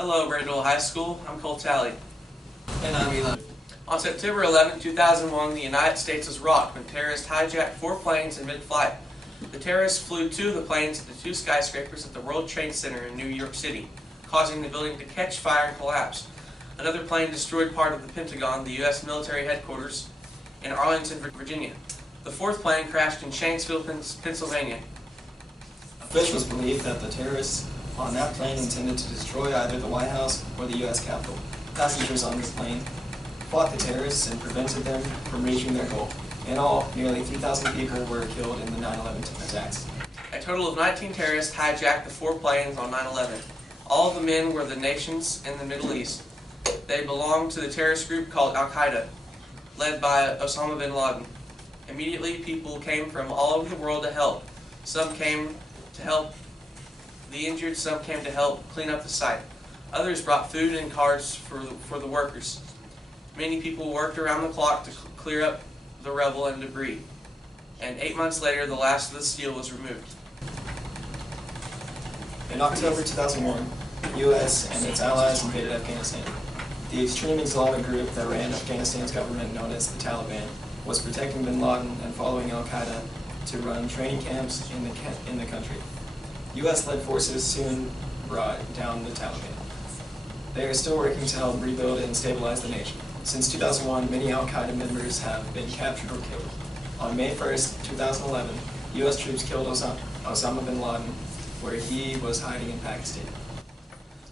Hello, Brandywell High School. I'm Cole Talley. And I'm Eli. On September 11, 2001, the United States was rocked when terrorists hijacked 4 planes in mid-flight. The terrorists flew 2 of the planes into 2 skyscrapers at the World Trade Center in New York City, causing the building to catch fire and collapse. Another plane destroyed part of the Pentagon, the U.S. military headquarters, in Arlington, Virginia. The 4th plane crashed in Shanksville, Pennsylvania. Officials believe that the terrorists on that plane intended to destroy either the White House or the U.S. Capitol. Passengers on this plane fought the terrorists and prevented them from reaching their goal. In all, nearly 3,000 people were killed in the 9/11 attacks. A total of 19 terrorists hijacked the 4 planes on 9/11. All of the men were the nations in the Middle East. They belonged to the terrorist group called Al-Qaeda, led by Osama bin Laden. Immediately, people came from all over the world to help. Some came to help the injured, some came to help clean up the site. Others brought food and cards for the workers. Many people worked around the clock to clear up the rubble and debris. And 8 months later, the last of the steel was removed. In October 2001, the U.S. and its allies invaded Afghanistan. The extreme Islamic group that ran Afghanistan's government, known as the Taliban, was protecting bin Laden and following Al-Qaeda to run training camps in the country. U.S.-led forces soon brought down the Taliban. They are still working to help rebuild and stabilize the nation. Since 2001, many Al-Qaeda members have been captured or killed. On May 1st, 2011, U.S. troops killed Osama bin Laden, where he was hiding in Pakistan.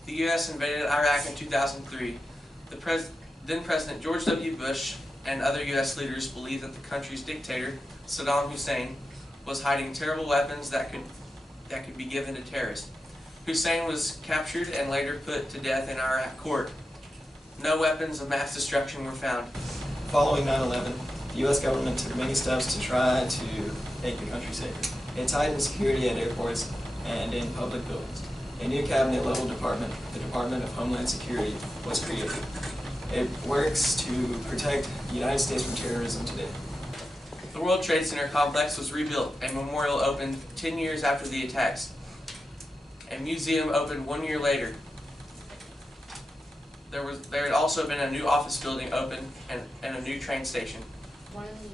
The U.S. invaded Iraq in 2003. Then President George W. Bush and other U.S. leaders believed that the country's dictator, Saddam Hussein, was hiding terrible weapons that could be given to terrorists. Hussein was captured and later put to death in Iraq court. No weapons of mass destruction were found. Following 9/11, the U.S. government took many steps to try to make the country safer. It tightened security at airports and in public buildings. A new cabinet-level department, the Department of Homeland Security, was created. It works to protect the United States from terrorism today. The World Trade Center complex was rebuilt. A memorial opened 10 years after the attacks. A museum opened 1 year later. There had also been a new office building open and a new train station.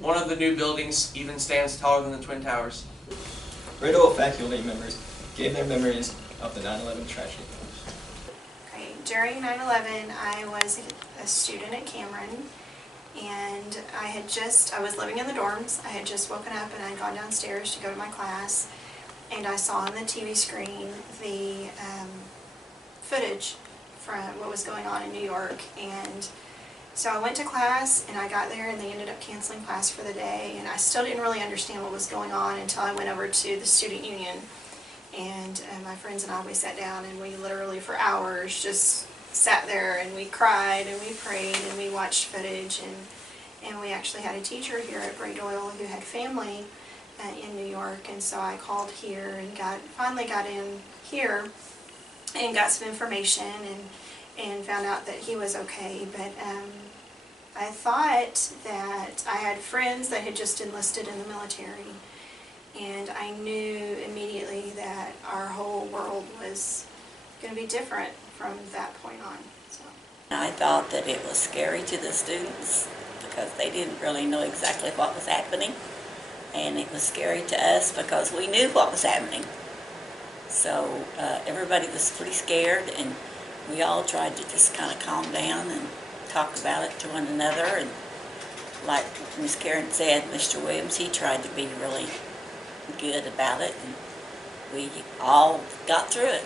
One of the new buildings even stands taller than the Twin Towers. Brandywell faculty members gave their memories of the 9/11 tragedy. Okay. During 9/11, I was a student at Cameron, and I was living in the dorms. I had just woken up and I had gone downstairs to go to my class, and I saw on the TV screen the footage from what was going on in New York. And so I went to class, and I got there, and they ended up canceling class for the day, and I still didn't really understand what was going on until I went over to the student union. And my friends and we sat down, and we literally for hours just sat there, and we cried and we prayed and we watched footage, and we actually had a teacher here at Brandywell who had family in New York, and so I called here and finally got in here and got some information and found out that he was okay. But I thought that I had friends that had just enlisted in the military, and I knew immediately that our whole world was going to be different from that point on. So I thought that it was scary to the students because they didn't really know exactly what was happening, and it was scary to us because we knew what was happening. So everybody was pretty scared, and we all tried to just kind of calm down and talk about it to one another. And like Ms. Karen said, Mr. Williams, he tried to be really good about it, and we all got through it.